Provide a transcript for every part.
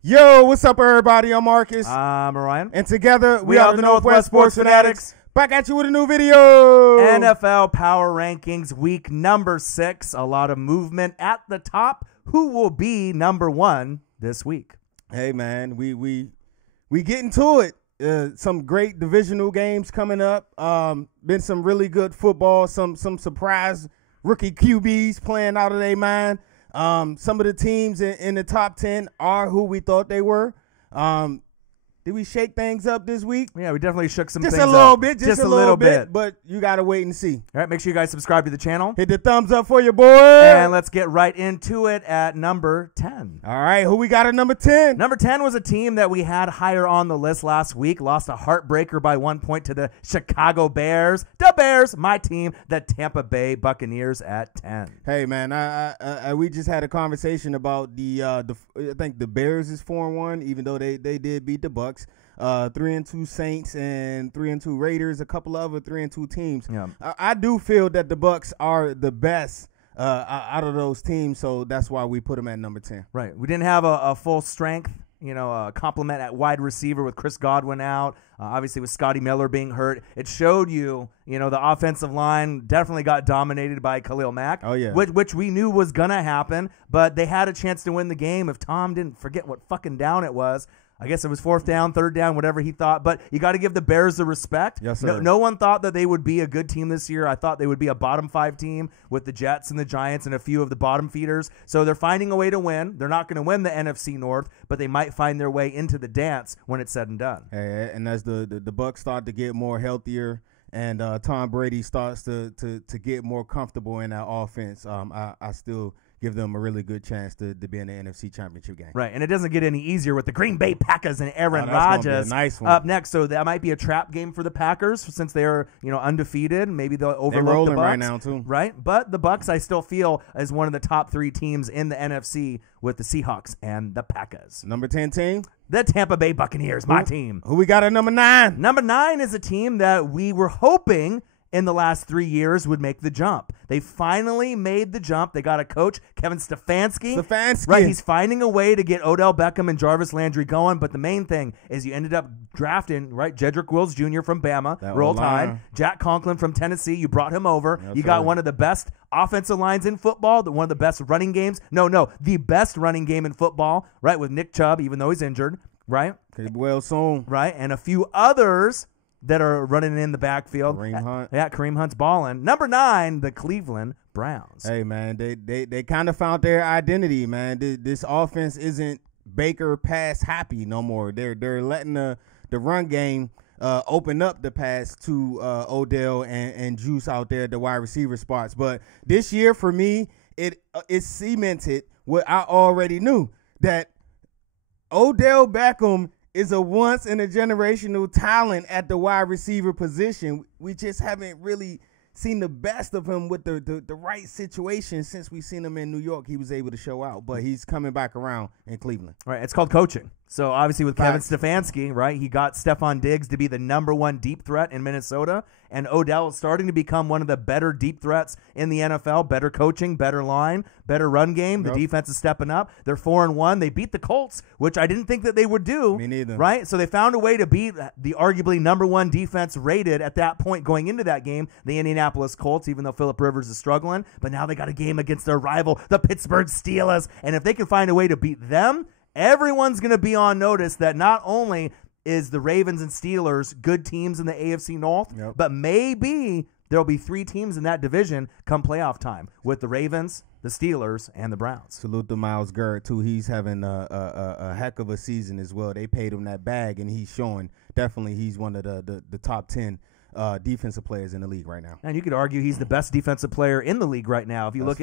Yo, what's up, everybody? I'm Marcus. I'm Orion. And together, we are the Northwest Sports Fanatics. Back at you with a new video. NFL Power Rankings, week number 6. A lot of movement at the top. Who will be number 1 this week? Hey, man, we getting to it. Some great divisional games coming up. Been some really good football. Some surprise rookie QBs playing out of their mind. Some of the teams in the top 10 are who we thought they were. Did we shake things up this week? Yeah, we definitely shook some things up. Just a little bit. Just a little bit. But you got to wait and see. All right, make sure you guys subscribe to the channel. Hit the thumbs up for your boy. And let's get right into it at number 10. All right, who we got at number 10? Number 10 was a team that we had higher on the list last week. Lost a heartbreaker by 1 point to the Chicago Bears. The Bears, my team, the Tampa Bay Buccaneers at 10. Hey, man, we just had a conversation about I think the Bears is 4-1, even though they did beat the Bucs. 3-2 Saints and 3-2 Raiders, a couple of other 3-2 teams. Yeah. I do feel that the Bucs are the best out of those teams, so that's why we put them at number 10. Right. We didn't have a full strength, complement at wide receiver with Chris Godwin out. Obviously, with Scotty Miller being hurt, it showed you, the offensive line definitely got dominated by Khalil Mack. Oh, yeah. Which we knew was going to happen, but they had a chance to win the game if Tom didn't forget what fucking down it was. I guess it was 4th down, 3rd down, whatever he thought. But you got to give the Bears the respect. Yes, sir. No one thought that they would be a good team this year. I thought they would be a bottom 5 team with the Jets and the Giants and a few of the bottom feeders. So they're finding a way to win. They're not going to win the NFC North, but they might find their way into the dance when it's said and done. Hey, and as the Bucs start to get more healthier and Tom Brady starts to get more comfortable in that offense, I still give them a really good chance to be in the NFC Championship game. Right, and it doesn't get any easier with the Green Bay Packers and Aaron Rodgers nice up next. So that might be a trap game for the Packers since they're undefeated. Maybe they'll overlook the Bucs right now too. Right, but the Bucs I still feel is one of the top 3 teams in the NFC with the Seahawks and the Packers. Number 10 team? The Tampa Bay Buccaneers, my team. Who we got at number 9? Number 9 is a team that we were hoping in the last 3 years would make the jump. They finally made the jump. They got a coach, Kevin Stefanski. Right, he's finding a way to get Odell Beckham and Jarvis Landry going, but the main thing is you ended up drafting, Jedrick Wills Jr. from Bama, Roll Tide, Jack Conklin from Tennessee. You brought him over. You got one of the best offensive lines in football, one of the best running games. The best running game in football, right, with Nick Chubb, even though he's injured, right? Well, soon. Right, and a few others that are running in the backfield. Kareem Hunt. Yeah, Kareem Hunt's balling. Number 9, the Cleveland Browns. Hey, man, they kind of found their identity, man. This offense isn't Baker pass happy no more. They're letting the run game open up the pass to Odell and Juice out there at the wide receiver spots. But this year, for me, it cemented what I already knew, that Odell Beckham is a once-in-a-generational talent at the wide receiver position. We just haven't really seen the best of him with the right situation since we've seen him in New York. He was able to show out, but he's coming back around in Cleveland. Right, it's called coaching. So obviously with Kevin Stefanski, right, he got Stephon Diggs to be the number 1 deep threat in Minnesota, and Odell is starting to become one of the better deep threats in the NFL. Better coaching, better line, better run game. The defense is stepping up. They're 4-1. They beat the Colts, which I didn't think that they would do. Me neither. Right? So they found a way to beat the arguably number 1 defense rated at that point going into that game, the Indianapolis Colts, even though Phillip Rivers is struggling. But now they got a game against their rival, the Pittsburgh Steelers. And if they can find a way to beat them, everyone's going to be on notice that not only is the Ravens and Steelers good teams in the AFC North, but maybe there'll be 3 teams in that division come playoff time with the Ravens, the Steelers, and the Browns. Salute to Myles Garrett, too. He's having a heck of a season as well. They paid him that bag, and he's showing definitely he's one of the top 10 defensive players in the league right now. And you could argue he's the best defensive player in the league right now. If you look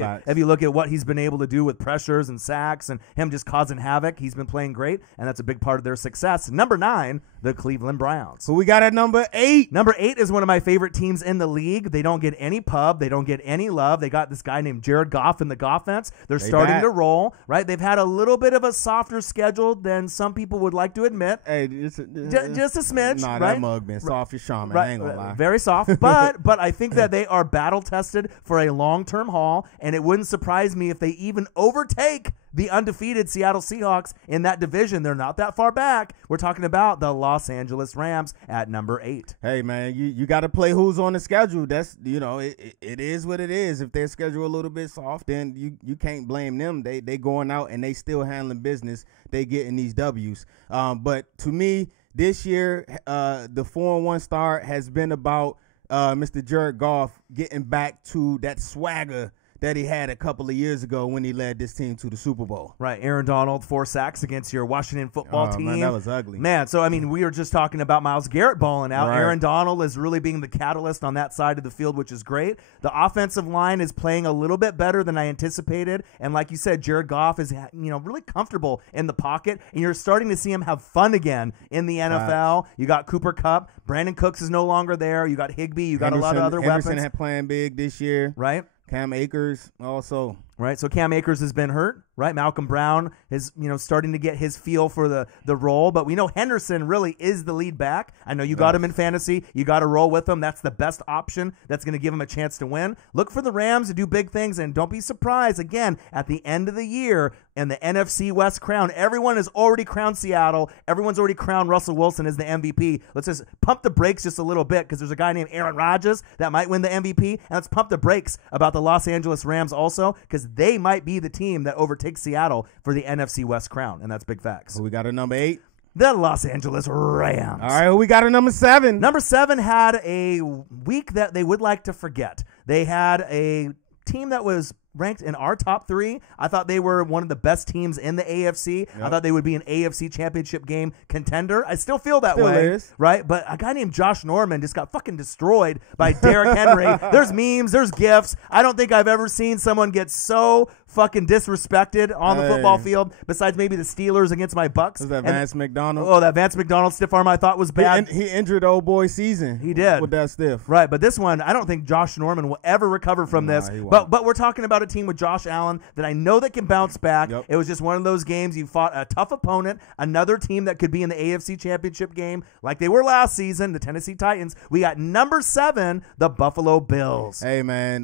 at what he's been able to do with pressures and sacks and him just causing havoc, he's been playing great, and that's a big part of their success. Number 9, the Cleveland Browns. Who we got at number 8? Number 8 is one of my favorite teams in the league. They don't get any pub. They don't get any love. They got this guy named Jared Goff in the Goffense. They're starting to roll, right? They've had a little bit of a softer schedule than some people would like to admit. Hey, just a smidge. Nah, right? that mug been soft as Shaman. I ain't gonna lie. lie. Very soft, but I think that they are battle tested for a long-term haul, and it wouldn't surprise me if they even overtake the undefeated Seattle Seahawks in that division. They're not that far back. We're talking about the Los Angeles Rams at number 8. Hey, man, you got to play who's on the schedule. That's, it is what it is. If their schedule a little bit soft, then you can't blame them. They going out and they still handling business. They getting these W's. But to me, this year, the 4-1 start has been about Mr. Jared Goff getting back to that swagger that he had a couple of years ago when he led this team to the Super Bowl. Right, Aaron Donald, 4 sacks against your Washington football team. Man, that was ugly. Man, so, we were just talking about Myles Garrett balling out. Right. Aaron Donald is really being the catalyst on that side of the field, which is great. The offensive line is playing a little bit better than I anticipated. And like you said, Jared Goff is really comfortable in the pocket, and you're starting to see him have fun again in the NFL. Right. You got Cooper Kupp. Brandon Cooks is no longer there. You got Higbee. You got a lot of other Henderson weapons. Had playing big this year. Right. Cam Akers also. Right, so Cam Akers has been hurt, right? Malcolm Brown is, starting to get his feel for the role, but we know Henderson really is the lead back. I know you got him in fantasy. You got to roll with him. That's the best option that's going to give him a chance to win. Look for the Rams to do big things, and don't be surprised, again, at the end of the year in the NFC West crown. Everyone has already crowned Seattle. Everyone's already crowned Russell Wilson as the MVP. Let's just pump the brakes just a little bit because there's a guy named Aaron Rodgers that might win the MVP, and let's pump the brakes about the Los Angeles Rams also because they might be the team that overtakes Seattle for the NFC West crown, and that's big facts. Who we got at number 8? The Los Angeles Rams. All right, who we got at number 7? Number 7 had a week that they would like to forget. They had a team that was ranked in our top 3. I thought they were one of the best teams in the AFC. Yep. I thought they would be an AFC championship game contender. I still feel that way. Right? But a guy named Josh Norman just got fucking destroyed by Derrick Henry. There's memes, there's GIFs. I don't think I've ever seen someone get so fucking disrespected on the football field, besides maybe the Steelers against my Bucks. Was that Vance McDonald? Oh, that Vance McDonald stiff arm I thought was bad. He injured old boy season. He did. With that stiff. Right, but this one, I don't think Josh Norman will ever recover from this. But we're talking about a team with Josh Allen that I know that can bounce back. Yep. It was just one of those games. You fought a tough opponent, another team that could be in the AFC Championship game like they were last season, the Tennessee Titans. We got number 7, the Buffalo Bills. Hey, man,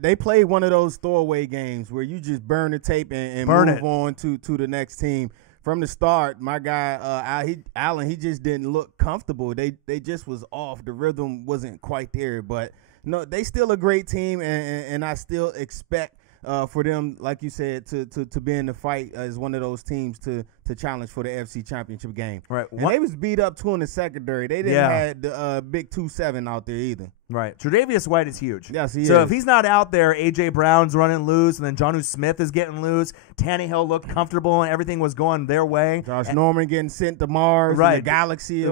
they played one of those throwaway games where you just burn the tape and move on to the next team. From the start, my guy Allen, he just didn't look comfortable. They just was off. The rhythm wasn't quite there. But no, they still a great team, and I still expect for them, like you said, to be in the fight as one of those teams to challenge for the FC Championship game. Right, and they was beat up 2 in the secondary. They didn't have the big 2-7 out there either. Right. Tre'Davious White is huge. Yes, he is. So if he's not out there, A.J. Brown's running loose, and then Jonnu Smith is getting loose. Tannehill looked comfortable, and everything was going their way. Josh Norman getting sent to Mars, right. And the galaxy.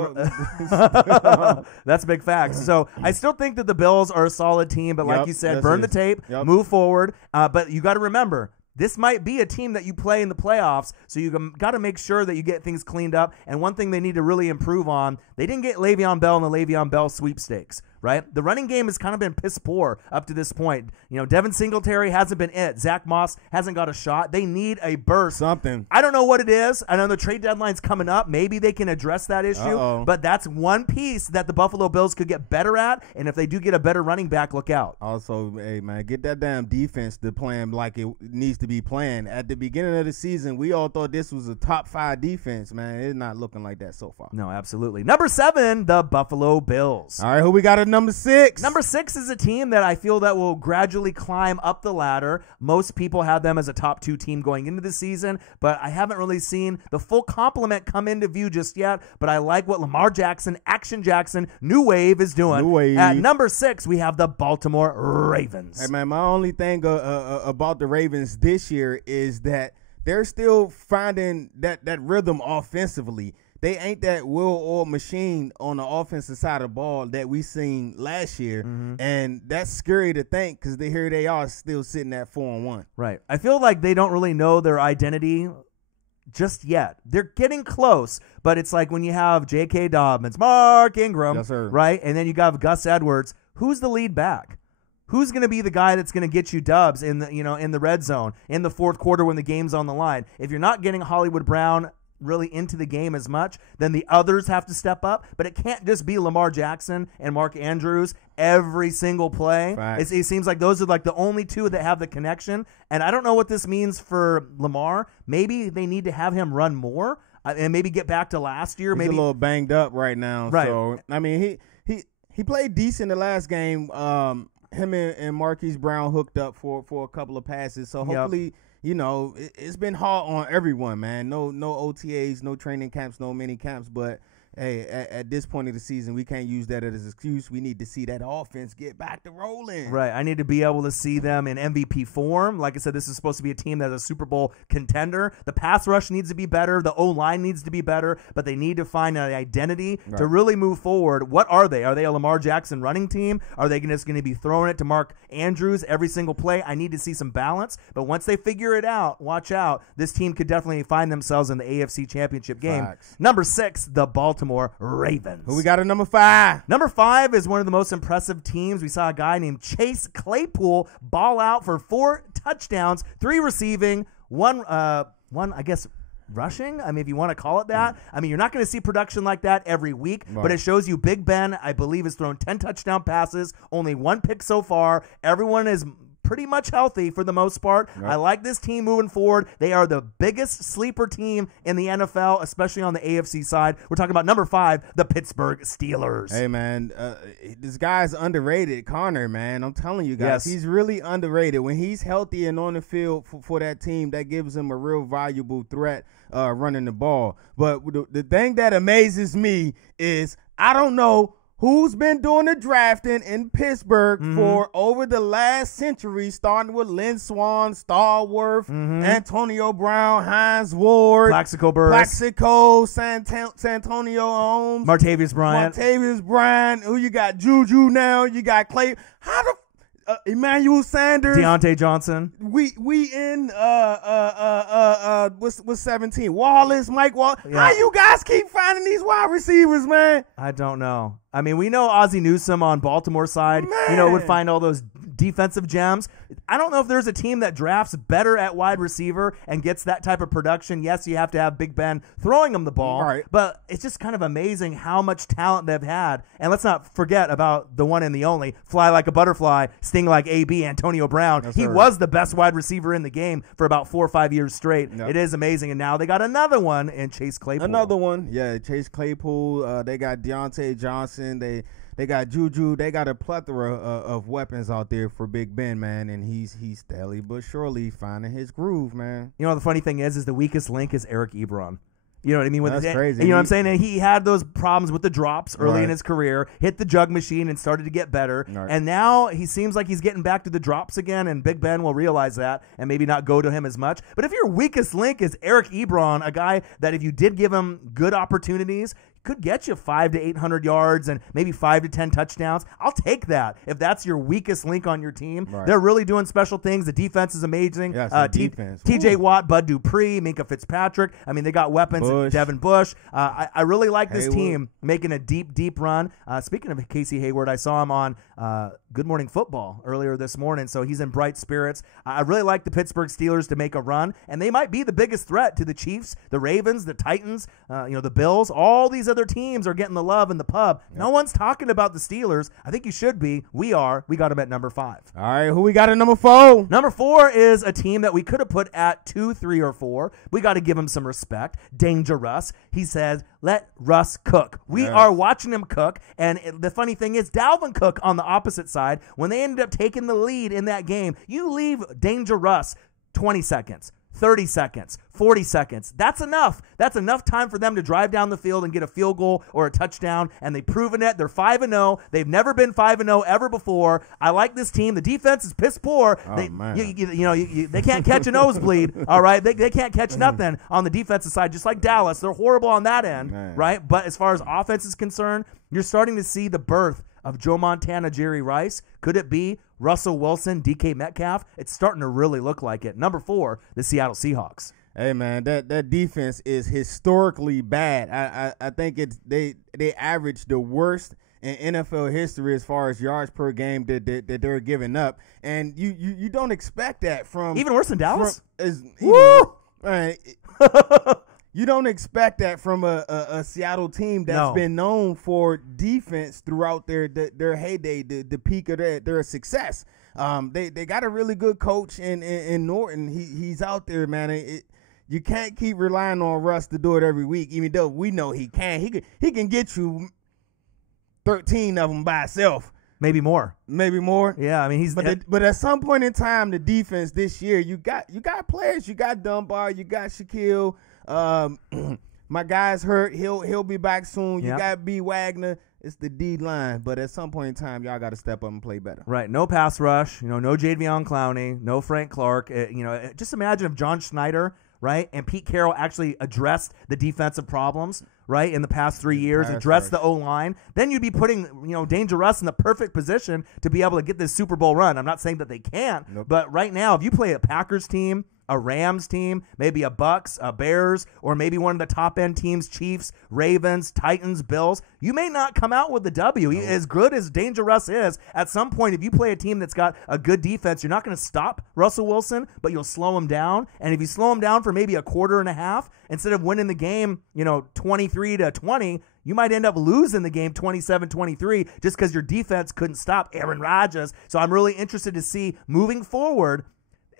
That's big facts. So I still think that the Bills are a solid team, but like you said, burn the tape, move forward. But you got to remember, this might be a team that you play in the playoffs, so you got to make sure that you get things cleaned up. And one thing they need to really improve on, they didn't get Le'Veon Bell in the Le'Veon Bell sweepstakes, right? The running game has kind of been piss poor up to this point. Devin Singletary hasn't been it. Zach Moss hasn't got a shot. They need a burst. Something. I don't know what it is. I know the trade deadline's coming up. Maybe they can address that issue. But that's one piece that the Buffalo Bills could get better at. And if they do get a better running back, look out. Also, hey, man, get that damn defense to playing like it needs to be playing. At the beginning of the season, we all thought this was a top 5 defense, man. It's not looking like that so far. No, absolutely. Number 7, the Buffalo Bills. All right, who we got at number 6? Number 6 is a team that I feel that will gradually climb up the ladder. Most people have them as a top 2 team going into the season, but I haven't really seen the full complement come into view just yet. But I like what Lamar Jackson, Action Jackson, New Wave is doing. New Wave. At number 6, we have the Baltimore Ravens. Hey, man, my only thing about the Ravens this year is that they're still finding that rhythm offensively. They ain't that well-oiled machine on the offensive side of the ball that we seen last year, and that's scary to think because here they are still sitting at 4-1. Right. I feel like they don't really know their identity just yet. They're getting close, but it's like when you have J.K. Dobbins, Mark Ingram, yes, sir. Right, and then you got Gus Edwards. Who's the lead back? Who's going to be the guy that's going to get you dubs in the red zone in the fourth quarter when the game's on the line? If you're not getting Hollywood Brown, really into the game as much, then the others have to step up. But it can't just be Lamar Jackson and Mark Andrews every single play. It seems like those are like the only two that have the connection. And I don't know what this means for Lamar. Maybe they need to have him run more and maybe get back to last year. He's maybe a little banged up right now. Right. So, I mean, he played decent the last game. Him and Marquise Brown hooked up for a couple of passes. So hopefully, it's been hard on everyone, man. No OTAs, no training camps, no mini camps. But hey, at this point of the season, we can't use that as an excuse. We need to see that offense get back to rolling. Right. I need to be able to see them in MVP form. Like I said, this is supposed to be a team that's a Super Bowl contender. The pass rush needs to be better. The O-line needs to be better. But they need to find an identity to really move forward. What are they? Are they a Lamar Jackson running team? Are they just going to be throwing it to Mark Andrews every single play? I need to see some balance. But once they figure it out, watch out. This team could definitely find themselves in the AFC Championship game. Number 6, the Baltimore Ravens. Who we got at number 5? Number 5 is one of the most impressive teams. We saw a guy named Chase Claypool ball out for 4 touchdowns, 3 receiving, one I guess rushing. I mean, if you want to call it that. I mean, you're not going to see production like that every week, but it shows you Big Ben, I believe, has thrown 10 touchdown passes, only 1 pick so far. Everyone is pretty much healthy for the most part. I like this team moving forward. They are the biggest sleeper team in the NFL, especially on the AFC side. We're talking about number 5, the Pittsburgh Steelers. Hey, man, this guy's underrated, Connor, man. I'm telling you guys, he's really underrated. When he's healthy and on the field for that team, that gives him a real valuable threat running the ball. But the thing that amazes me is I don't know who's been doing the drafting in Pittsburgh for over the last century, starting with Lynn Swann, Starworth, Antonio Brown, Hines Ward, Plaxico Burress, Santonio Holmes, Martavius Bryant. Who you got? Juju now. You got Clay. How the Emmanuel Sanders, Deontay Johnson. We in what's 17? Wallace, Mike Wallace. How you guys keep finding these wide receivers, man? I don't know. I mean, we know Ozzie Newsome on Baltimore side, would find all those defensive gems. I don't know if there's a team that drafts better at wide receiver and gets that type of production. Yes, you have to have Big Ben throwing them the ball, but it's just kind of amazing how much talent they've had. And let's not forget about the one and the only, fly like a butterfly, sting like AB, Antonio Brown. He was the best wide receiver in the game for about 4 or 5 years straight. It is amazing. And now they got another one in Chase Claypool. Another one, Chase Claypool. They got Deontay Johnson. They got Juju. They got a plethora of weapons out there for Big Ben, man, and he's steadily but surely finding his groove, man. You know, the funny thing is the weakest link is Eric Ebron. You know what I mean? That's crazy. You know what I'm saying? And he had those problems with the drops early in his career, hit the jug machine and started to get better. And now he seems like he's getting back to the drops again, and Big Ben will realize that and maybe not go to him as much. But if your weakest link is Eric Ebron, a guy that if you did give him good opportunities, could get you 500 to 800 yards and maybe 5 to 10 touchdowns. I'll take that if that's your weakest link on your team. They're really doing special things. The defense is amazing. Defense. TJ Watt, Bud Dupree, Minka Fitzpatrick. I mean, they got weapons. Devin Bush. I really like this team making a deep run. Speaking of Casey Hayward, I saw him on Good Morning Football earlier this morning, so he's in bright spirits. I really like the Pittsburgh Steelers to make a run, and they might be the biggest threat to the Chiefs, the Ravens, the Titans, the Bills. All these other teams are getting the love in the pub. No one's talking about the Steelers. I think you should be. We are. We got them at number 5. All right, who we got at number 4? Number 4 is a team that we could have put at 2, 3, or 4. We got to give him some respect. Danger Russ. He says, let Russ cook. We are watching him cook, and the funny thing is Dalvin Cook on the opposite side, when they ended up taking the lead in that game, you leave Danger Russ 20 seconds. 30 seconds, 40 seconds. That's enough. That's enough time for them to drive down the field and get a field goal or a touchdown, and they've proven it. They're 5-0. They've never been 5-0 ever before. I like this team. The defense is piss poor. They can't catch a nosebleed, all right? They can't catch nothing on the defensive side, just like Dallas. They're horrible on that end, right? But as far as offense is concerned, you're starting to see the birth of Joe Montana, Jerry Rice. Could it be Russell Wilson, DK Metcalf? It's starting to really look like it. Number 4, the Seattle Seahawks. Hey, man, that defense is historically bad. I think they average the worst in NFL history as far as yards per game that they're giving up. And you don't expect that from... Even worse than Dallas? Woo! Right. You don't expect that from a Seattle team that's been known for defense throughout their heyday, the peak of their success. They got a really good coach in Norton. He's out there, man. You can't keep relying on Russ to do it every week, even though we know he can. He can get you 13 of them by himself. Maybe more. Yeah, I mean but at some point in time, the defense this year, you got players. You got Dunbar. You got Shaquille. My guy's hurt. He'll be back soon. You got B. Wagner. It's the D line, but at some point in time, y'all got to step up and play better. Right. No pass rush. No Jadeveon Clowney. No Frank Clark. Just imagine if John Schneider, right, and Pete Carroll actually addressed the defensive problems, right, in the past 3 years, addressed the O-line. Then you'd be putting, Danger Russ in the perfect position to be able to get this Super Bowl run. I'm not saying that they can't, but right now, if you play a Packers team, a Rams team, maybe a Bucks, a Bears, or maybe one of the top-end teams, Chiefs, Ravens, Titans, Bills, you may not come out with the W. No. As good as Danger Russ is, at some point, if you play a team that's got a good defense, you're not going to stop Russell Wilson, but you'll slow him down. And if you slow him down for maybe a quarter and a half, instead of winning the game, 23-20, you might end up losing the game 27-23 just because your defense couldn't stop Aaron Rodgers. So I'm really interested to see moving forward.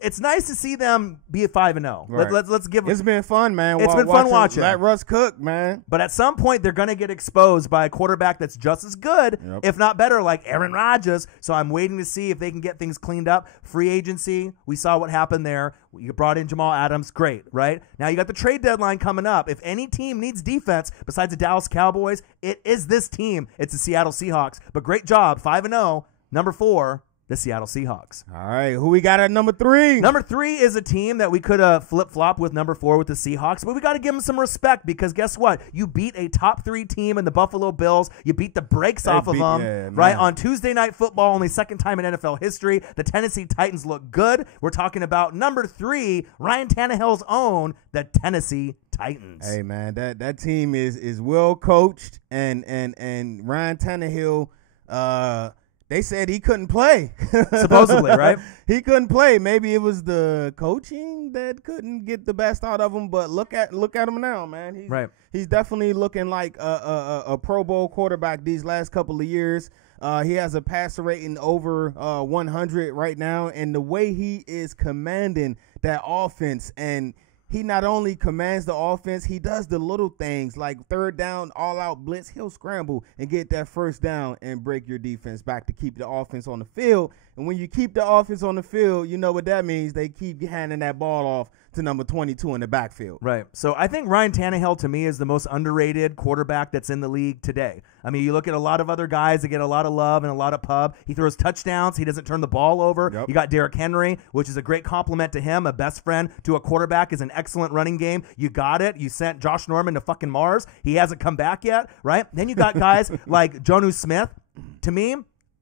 It's nice to see them be at 5-0. Right. Let's give. It's been fun, man. It's been fun watching. Let Russ cook, man. But at some point, they're going to get exposed by a quarterback that's just as good, if not better, like Aaron Rodgers. So I'm waiting to see if they can get things cleaned up. Free agency, we saw what happened there. You brought in Jamal Adams, great, right? Now you got the trade deadline coming up. If any team needs defense besides the Dallas Cowboys, it is this team. It's the Seattle Seahawks. But great job, 5-0. Number 4. The Seattle Seahawks. All right, who we got at number 3? Number 3 is a team that we could flip-flop with number 4 with the Seahawks, but we got to give them some respect because guess what? You beat a top 3 team in the Buffalo Bills. You beat the brakes off of them, right? On Tuesday Night Football, only second time in NFL history. The Tennessee Titans look good. We're talking about number 3, Ryan Tannehill's own, the Tennessee Titans. Hey, man, that team is well coached, and Ryan Tannehill, they said he couldn't play. Supposedly, right? He couldn't play. Maybe it was the coaching that couldn't get the best out of him, but look at him now, man. He's definitely looking like a Pro Bowl quarterback these last couple of years. He has a passer rating over 100 right now, and the way he is commanding that offense, and he not only commands the offense, he does the little things like third down, all-out blitz. He'll scramble and get that first down and break your defense back to keep the offense on the field. And when you keep the offense on the field, you know what that means. They keep handing that ball off to number 22 in the backfield. Right. So I think Ryan Tannehill, to me, is the most underrated quarterback that's in the league today. I mean, you look at a lot of other guys that get a lot of love and a lot of pub. He throws touchdowns. He doesn't turn the ball over. Yep. You got Derrick Henry, which is a great compliment to him. A best friend to a quarterback is an excellent running game. You got it. You sent Josh Norman to fucking Mars. He hasn't come back yet, right? Then you got guys like Jonnu Smith. To me,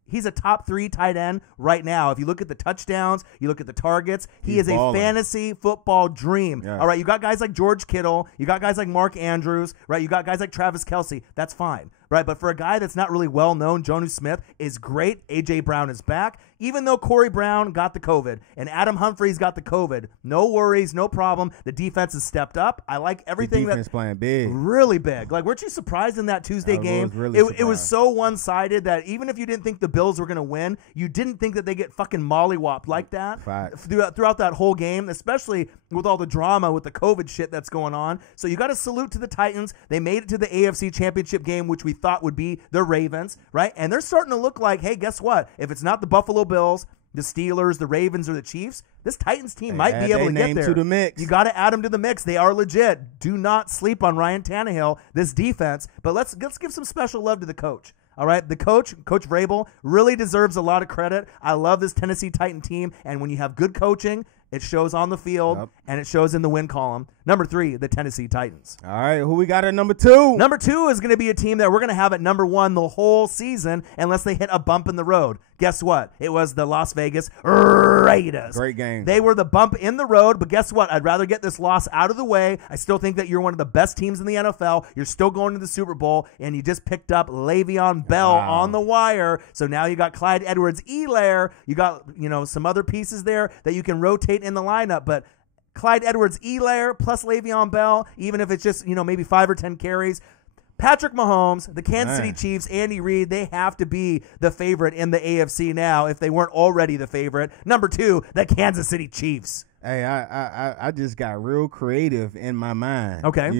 he's a top 3 tight end right now. If you look at the touchdowns, you look at the targets, he is balling. A fantasy football dream. Yeah. All right, you got guys like George Kittle. You got guys like Mark Andrews, right? You got guys like Travis Kelce. That's fine, right? But for a guy that's not really well known, Jonnu Smith is great. A.J. Brown is back. Even though Corey Brown got the COVID and Adam Humphries got the COVID, no worries, no problem. The defense has stepped up. I like everything. The defense playing big. Really big. Like, weren't you surprised in that Tuesday game? It was so one-sided that even if you didn't think the Bills were going to win, you didn't think that they get fucking mollywopped like that throughout that whole game, especially with all the drama with the COVID shit that's going on. So you got to salute to the Titans. They made it to the AFC Championship game, which we thought would be the Ravens, right? And they're starting to look like, hey, guess what? If it's not the Buffalo Bills, the Steelers, the Ravens, or the Chiefs, this Titans team might be able to get there. To the mix. You got to add them to the mix. They are legit. Do not sleep on Ryan Tannehill, this defense. But let's give some special love to the coach. All right, the Coach Vrabel, really deserves a lot of credit. I love this Tennessee Titan team, and when you have good coaching, it shows on the field, and it shows in the win column. Number 3, the Tennessee Titans. All right, who we got at number 2? Number 2 is going to be a team that we're going to have at number 1 the whole season unless they hit a bump in the road. Guess what? It was the Las Vegas Raiders. Great game. They were the bump in the road, but guess what? I'd rather get this loss out of the way. I still think that you're one of the best teams in the NFL. You're still going to the Super Bowl, and you just picked up Le'Veon Bell on the wire. So now you got Clyde Edwards-Helaire. You got some other pieces there that you can rotate in the lineup, but Clyde Edwards-Helaire plus Le'Veon Bell, even if it's just, maybe 5 or 10 carries. Patrick Mahomes, the Kansas City Chiefs, Andy Reid, they have to be the favorite in the AFC now if they weren't already the favorite. Number 2, the Kansas City Chiefs. Hey, I just got real creative in my mind. Okay.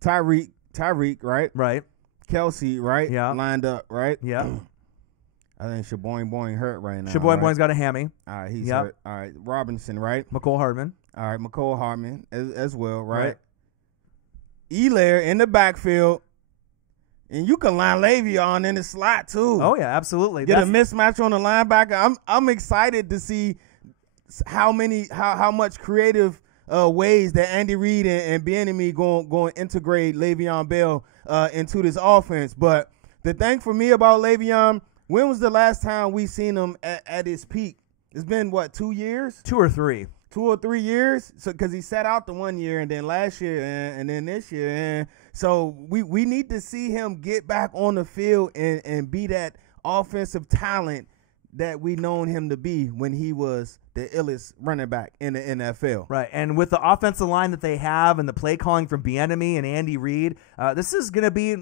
Tyreek, right? Right. Kelsey, right? Yeah. Lined up, right? Yeah. I think Shaboing hurt right now. Shaboing got a hammy. All right, he's hurt. All right, Robinson, right? McCole Hardman. All right, McCole Hardman as well, right? Helaire in the backfield, and you can line Le'Veon in the slot too. Oh yeah, absolutely. Get a mismatch on the linebacker. I'm excited to see how much creative ways that Andy Reid and Bieniemy going to integrate Le'Veon Bell into this offense. But the thing for me about Le'Veon, when was the last time we seen him at his peak? It's been, 2 years? 2 or 3. 2 or 3 years? So because he sat out the 1 year, and then last year, and then this year. And so we need to see him get back on the field and be that offensive talent that we known him to be when he was the illest running back in the NFL. Right, and with the offensive line that they have and the play calling from Bieniemy and Andy Reid, this is going to be,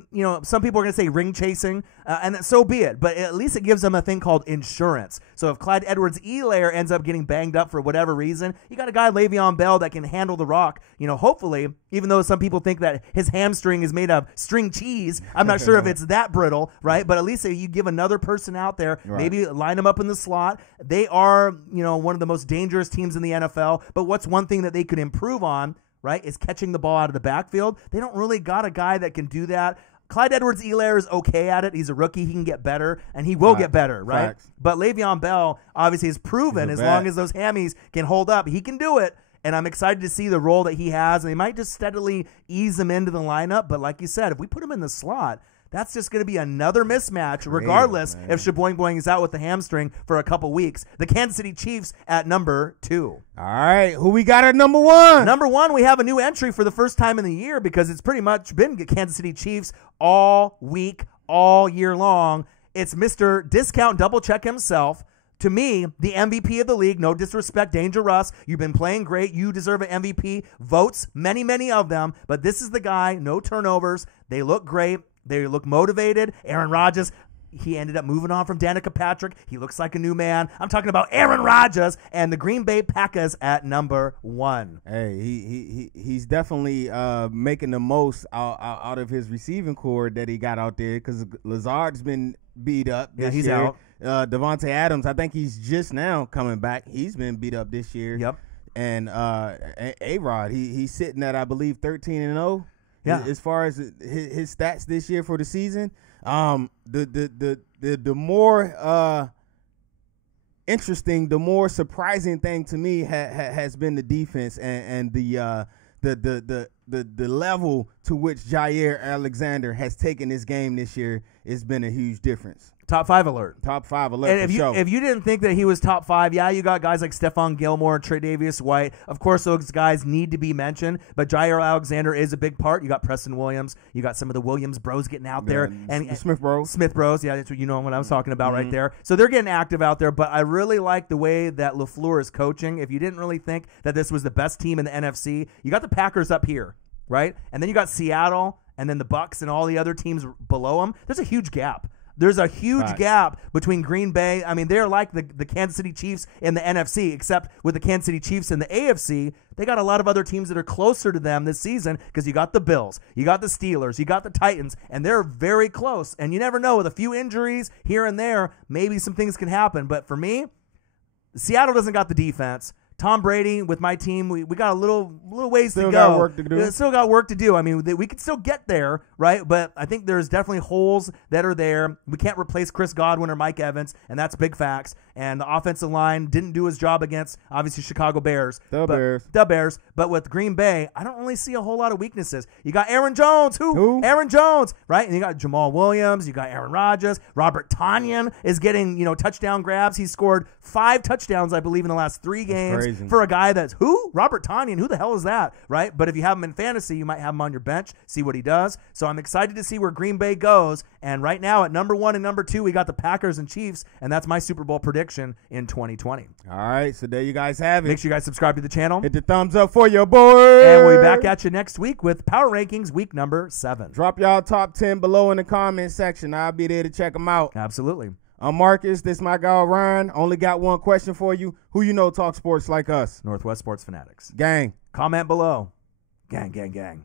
some people are going to say ring chasing, and so be it. But at least it gives them a thing called insurance. So if Clyde Edwards-Helaire ends up getting banged up for whatever reason, you got a guy, Le'Veon Bell, that can handle the rock. Hopefully, even though some people think that his hamstring is made of string cheese, I'm not sure if it's that brittle, right? But at least you give another person out there, maybe line them up in the slot. They are, one of the most dangerous teams in the NFL. But what's one thing that they could improve on, right, is catching the ball out of the backfield. They don't really got a guy that can do that. Clyde Edwards-Helaire is okay at it. He's a rookie. He can get better, and he will get better, right? Facts. But Le'Veon Bell obviously has proven as long as those hammies can hold up, he can do it. And I'm excited to see the role that he has. And they might just steadily ease him into the lineup. But like you said, if we put him in the slot, that's just going to be another mismatch, regardless if Shaboing is out with the hamstring for a couple weeks. The Kansas City Chiefs at number 2. All right, who we got at number 1? Number 1, we have a new entry for the first time in the year because it's pretty much been Kansas City Chiefs all week, all year long. It's Mr. Discount Double Check himself. To me, the MVP of the league, no disrespect, Danger Russ. You've been playing great. You deserve an MVP. Votes, many, many of them. But this is the guy, no turnovers. They look great. They look motivated. Aaron Rodgers, he ended up moving on from Danica Patrick. He looks like a new man. I'm talking about Aaron Rodgers and the Green Bay Packers at number 1. Hey, he's definitely making the most out of his receiving core that he got out there because Lazard's been beat up this he's year. out. Devontae Adams, I think he's just now coming back. He's been beat up this year. Yep. And A-Rod, he's sitting at, I believe, 13-0. Yeah. As far as his stats this year for the season, the more interesting, the more surprising thing to me has been the defense and the level to which Jair Alexander has taken this game this year has been a huge difference. Top 5 alert. Top 5 alert. And for if you didn't think that he was top 5, you got guys like Stephon Gilmore and Tre'Davious White. Of course, those guys need to be mentioned, but Jair Alexander is a big part. You got Preston Williams. You got some of the Williams bros getting out there. And Smith bros. Smith bros, that's what what I was talking about right there. So they're getting active out there, but I really like the way that LaFleur is coaching. If you didn't really think that this was the best team in the NFC, you got the Packers up here, right? And then you got Seattle and then the Bucs and all the other teams below them. There's a huge gap. There's a huge gap between Green Bay. I mean, they're like the Kansas City Chiefs in the NFC, except with the Kansas City Chiefs in the AFC, they got a lot of other teams that are closer to them this season because you got the Bills, you got the Steelers, you got the Titans, and they're very close. And you never know, with a few injuries here and there, maybe some things can happen. But for me, Seattle doesn't got the defense. Tom Brady with my team, we got a little ways to go. Got work to do. Still got work to do. I mean, we could still get there, right? But I think there's definitely holes that are there. We can't replace Chris Godwin or Mike Evans, and that's big facts. And the offensive line didn't do his job against, obviously, Chicago Bears. The Bears. But with Green Bay, I don't really see a whole lot of weaknesses. You got Aaron Jones. Who? Aaron Jones, right? And you got Jamal Williams. You got Aaron Rodgers. Robert Tonyan is getting, touchdown grabs. He scored 5 touchdowns, I believe, in the last 3 games. crazy. for a guy that's who? Robert Tonyan. Who the hell is that, right? But if you have him in fantasy, you might have him on your bench, see what he does. So I'm excited to see where Green Bay goes. And right now at number 1 and number 2, we got the Packers and Chiefs, and that's my Super Bowl prediction in 2020. All right, so there you guys have it. Make sure you guys subscribe to the channel. Hit the thumbs up for your boy. And we'll be back at you next week with Power Rankings week number 7. Drop y'all top 10 below in the comment section. I'll be there to check them out. Absolutely. I'm Marcus. This my guy Ryan. Only got one question for you. Who you know talk sports like us? Northwest Sports Fanatics. Gang. Comment below. Gang, gang, gang.